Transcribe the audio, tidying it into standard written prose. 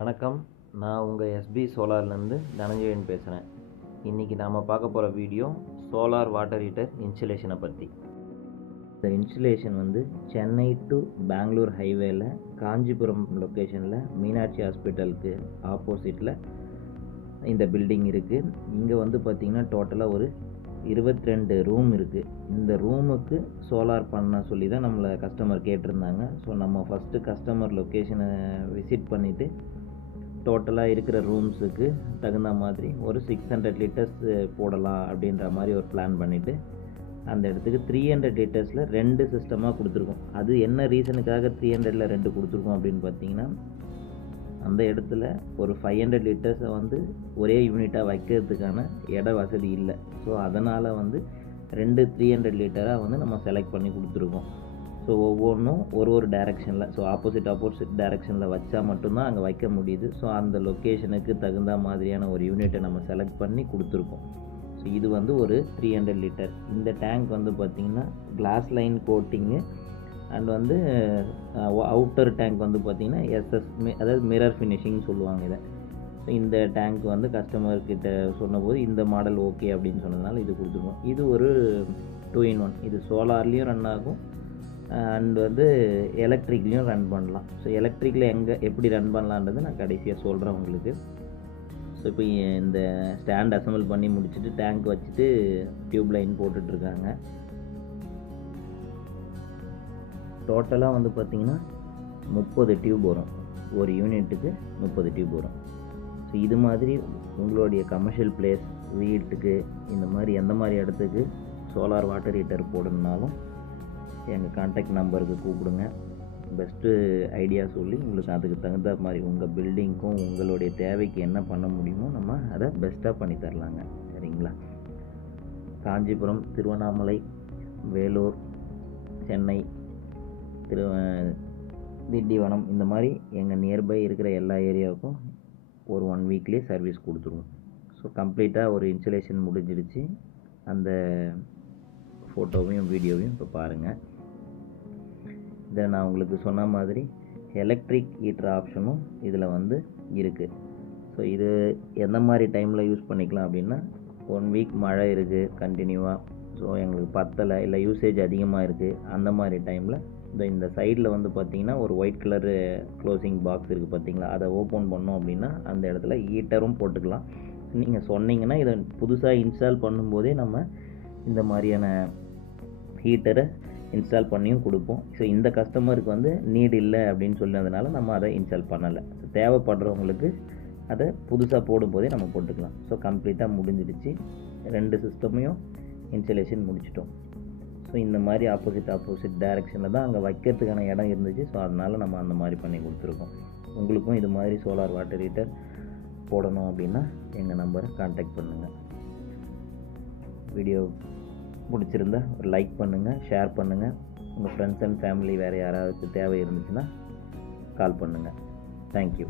வணக்கம். நான் உங்கள் எஸ்பி சோலார்லேருந்து தனஞ்சயன் பேசுகிறேன். இன்றைக்கி நாம் பார்க்க போகிற வீடியோ சோலார் வாட்டர் ஹீட்டர் இன்ஸ்டலேஷனை பற்றி. இந்த இன்ஸ்டலேஷன் சென்னை டு பெங்களூர் ஹைவேல காஞ்சிபுரம் லொக்கேஷனில் மீனாட்சி ஹாஸ்பிட்டலுக்கு ஆப்போசிட்டில் இந்த பில்டிங் இருக்குது. இங்கே பார்த்திங்கன்னா டோட்டலாக ஒரு 22 ரூம் இருக்குது. இந்த ரூமுக்கு சோலார் பண்ண சொல்லி தான் நம்மளை கஸ்டமர் கேட்டிருந்தாங்க. ஸோ நம்ம ஃபஸ்ட்டு கஸ்டமர் லொக்கேஷனை விசிட் பண்ணிவிட்டு டோட்டலாக இருக்கிற ரூம்ஸுக்கு தகுந்த மாதிரி ஒரு 600 லிட்டர்ஸ் போடலாம் அப்படின்ற மாதிரி ஒரு பிளான் பண்ணிவிட்டு அந்த இடத்துக்கு 300 லிட்டர்ஸில் 2 சிஸ்டமாக கொடுத்துருக்கோம். அது என்ன ரீசனுக்காக 300ல் 2 கொடுத்துருக்கோம் அப்படின்னு பார்த்தீங்கன்னா, அந்த இடத்துல ஒரு 500 லிட்டர்ஸை ஒரே யூனிட்டாக வைக்கிறதுக்கான இட வசதி இல்லை. ஸோ அதனால் 2 300 லிட்டராக நம்ம செலக்ட் பண்ணி கொடுத்துருக்கோம். ஸோ ஒவ்வொன்றும் ஒரு டைரெக்ஷனில், ஸோ ஆப்போசிட் டைரெக்ஷனில் வச்சா மட்டும்தான் அங்கே வைக்க முடியுது. ஸோ அந்த லொக்கேஷனுக்கு தகுந்த மாதிரியான ஒரு யூனிட்டை நம்ம செலக்ட் பண்ணி கொடுத்துருக்கோம். ஸோ இது ஒரு 300 லிட்டர். இந்த டேங்க் பார்த்திங்கன்னா glass line coating and outer tank பார்த்திங்கன்னா எஸ்எஸ், அதாவது மிரர் ஃபினிஷிங் சொல்லுவாங்க இதை. ஸோ இந்த டேங்க் கஸ்டமர்கிட்ட சொன்னபோது இந்த மாடல் ஓகே அப்படின்னு சொன்னதுனால இது கொடுத்துருக்கோம். இது ஒரு 2-in-1. இது சோலார்லேயும் ரன் ஆகும் அண்ட் எலக்ட்ரிக்லேயும் ரன் பண்ணலாம். ஸோ எலக்ட்ரிக்கில் எப்படி ரன் பண்ணலான்றது நான் கடைசியாக சொல்கிறேன் உங்களுக்கு. ஸோ இப்போ இந்த ஸ்டாண்ட் அசம்பிள் பண்ணி முடிச்சுட்டு டேங்க் வச்சுட்டு டியூப் லைன் போட்டுட்ருக்காங்க. டோட்டலாக பார்த்திங்கன்னா 30 டியூப் வரும். ஒரு யூனிட்டுக்கு 30 டியூப் வரும். ஸோ இது மாதிரி உங்களுடைய கமர்ஷியல் பிளேஸ், வீட்டுக்கு, இந்த மாதிரி எந்த மாதிரி இடத்துக்கு சோலார் வாட்டர் ஹீட்டர் போடணுன்னாலும் எங்கள் கான்டாக்ட் நம்பருக்கு கூப்பிடுங்க. பெஸ்ட்டு ஐடியா சொல்லி உங்களுக்கு அதுக்கு தகுந்த மாதிரி உங்கள் பில்டிங்க்கும் உங்களுடைய தேவைக்கு என்ன பண்ண முடியுமோ நம்ம அதை பெஸ்ட்டாக பண்ணி தரலாங்க. சரிங்களா? காஞ்சிபுரம், திருவண்ணாமலை, வேலூர், சென்னை, திண்டிவனம், இந்த மாதிரி எங்கள் நியர்பை இருக்கிற எல்லா ஏரியாவுக்கும் ஒரு 1 வீக்லேயே சர்வீஸ் கொடுத்துருவோம். ஸோ கம்ப்ளீட்டாக ஒரு இன்ஸ்டலேஷன் முடிஞ்சிடுச்சு. அந்த ஃபோட்டோவையும் வீடியோவையும் இப்போ பாருங்கள். இதை நான் உங்களுக்கு சொன்ன மாதிரி எலக்ட்ரிக் ஹீட்டர் ஆப்ஷனும் இதில் இருக்குது. ஸோ இது எந்த மாதிரி டைமில் யூஸ் பண்ணிக்கலாம் அப்படின்னா, 1 வீக் மழை இருக்குது கண்டினியூவாக, ஸோ எங்களுக்கு பத்தலை, இல்லை யூசேஜ் அதிகமாக இருக்குது, அந்த மாதிரி டைமில் இந்த சைடில் பார்த்திங்கன்னா ஒரு ஒயிட் கலரு க்ளோசிங் பாக்ஸ் இருக்குது பார்த்திங்களா, அதை ஓப்பன் பண்ணோம் அப்படின்னா அந்த இடத்துல ஹீட்டரும் போட்டுக்கலாம். நீங்கள் சொன்னீங்கன்னா இதை புதுசாக இன்ஸ்டால் பண்ணும்போதே நம்ம இந்த மாதிரியான ஹீட்டரை இன்ஸ்டால் பண்ணியும் கொடுப்போம். ஸோ இந்த கஸ்டமருக்கு நீட் இல்லை அப்படின்னு சொன்னதுனால நம்ம அதை இன்ஸ்டால் பண்ணலை. தேவைப்படுறவங்களுக்கு அதை புதுசாக போடும்போதே நம்ம போட்டுக்கலாம். ஸோ கம்ப்ளீட்டாக முடிஞ்சிடுச்சு. 2 சிஸ்டமையும் இன்ஸ்டலேஷன் முடிச்சிட்டோம். ஸோ இந்த மாதிரி ஆப்போசிட் டைரெக்ஷனில் தான் அங்கே வைக்கிறதுக்கான இடம் இருந்துச்சு. ஸோ அதனால் நம்ம அந்த மாதிரி பண்ணி கொடுத்துருக்கோம். உங்களுக்கும் இது மாதிரி சோலார் வாட்டர் ஹீட்டர் போடணும் அப்படின்னா எங்கள் நம்பரை கான்டாக்ட் பண்ணுங்கள். வீடியோ பிடிச்சிருந்தா ஒரு லைக் பண்ணுங்கள், ஷேர் பண்ணுங்கள். உங்கள் ஃப்ரெண்ட்ஸ் அண்ட் ஃபேமிலி வேறு யாராவது தேவை இருந்துச்சுன்னா கால் பண்ணுங்கள். தேங்க்யூ.